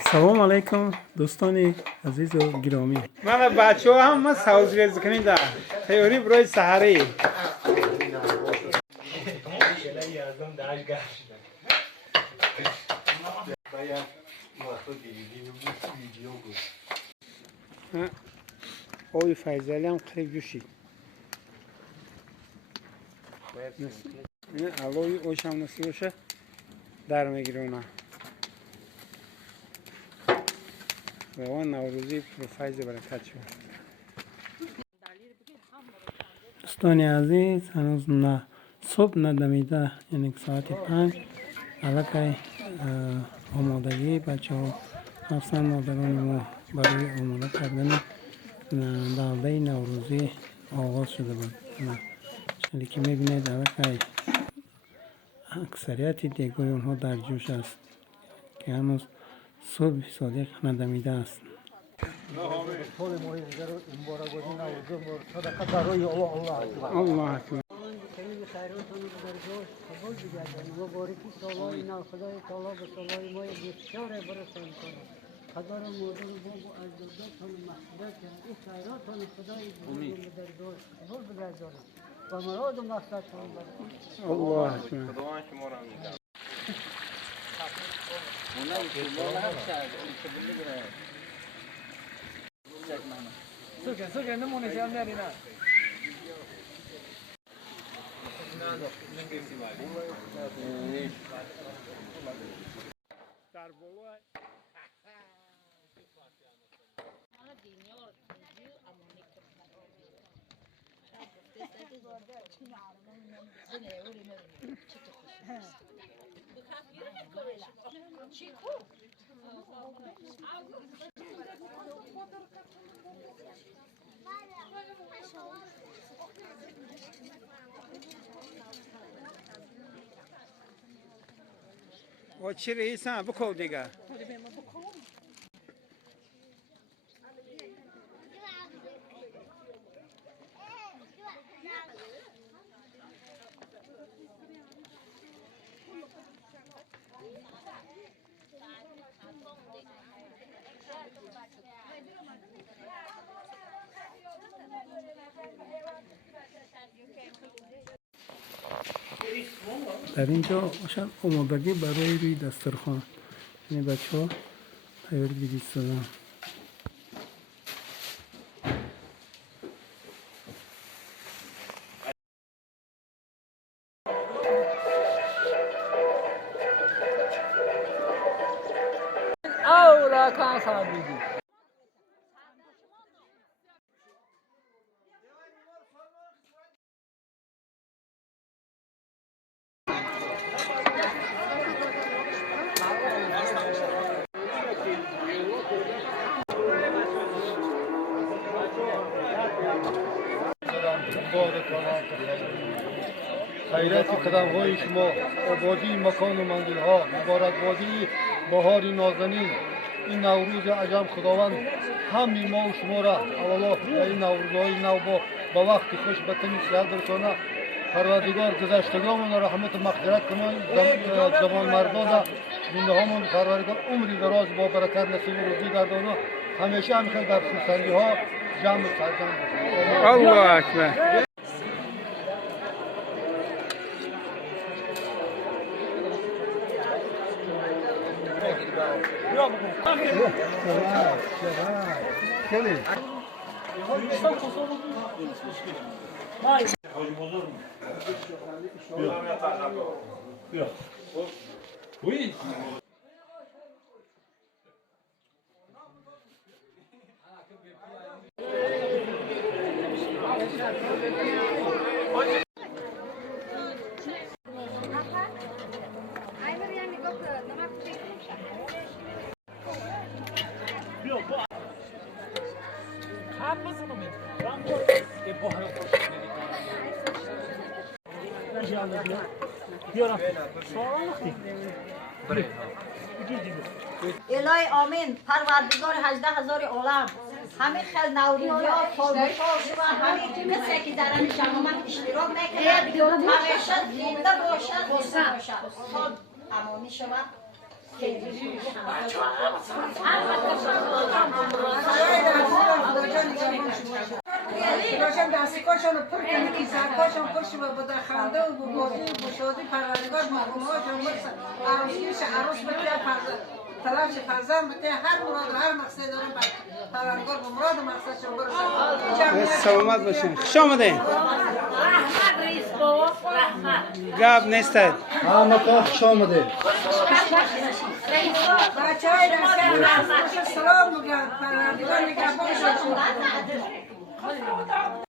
سلام علیکم دوستان عزیز و گرامی. من بچه ها هم ساوز ریز کنیم در تیوری برای سحری اوی فیضلی هم قریب جوشید این علوی اوش هم نسی باشه در میگیرونه روان نوروزی پروفایز برکت شد. دوستان عزیز هنوز نه صبح ندمیده، یعنی ساعت 5 الکی آمادگی بچه ها رفتن. مادران ما برای آماده کردن دلده نوروزی آغاز شده بود. چلی که میبینید الکی اکثریت دیگوی اونها در جوش است که هنوز صبح صادق ندمیده است. الله اکبر. الله اکبر. سوگن نمونه جمع نرینا و چی رئیس هم بکن دیگه در اینجا شاید آمادگی برای روی دسترخوان، یعنی بچه ها تیاری بیدید شدن. اولا کان خابیدی خیرات قدم های شما، آبادی مکان و منزل ها، مبارک بازی بهار نازنین. این نوروز عجب خداوند همه ما و شما را اولا در این نوروزهای نو با وقت خوش به تنی صحت برسانه. پروردگار گذشتگان را رحمت و مغفرت کنه. جوان مردان را زنده هامون پروردگار عمری دراز با برکت نصیب و روزی گردانه. همیشه همخیل در خرسندی ها جمع سرگرم باشید. الله اکبر. الهی آمین. پروردگار 18,000 عالم همه خیل نوروزی ها سال به سال شوند. همه کسی که در این شمامت اشتراک میکند همیشه زنده باشد، زنده باشد، سال امانی شود. روشن دستکاشون پر کنی که زرکاشون پرش و بده خنده و بازی و شادی پروردگار محکومهاشون برسن عروسیش عروس بده تلاش فرزند بده هر مراد و هر مقصد دارن پروردگار به مراد و مقصدشون برسن سلامت باشین. خوش آمدین. رحمت رئیس بابا رحمت گپ نیستد. همه تا خوش آمده. بچه های دستکار سلام میگن پروردگار نگهبانشون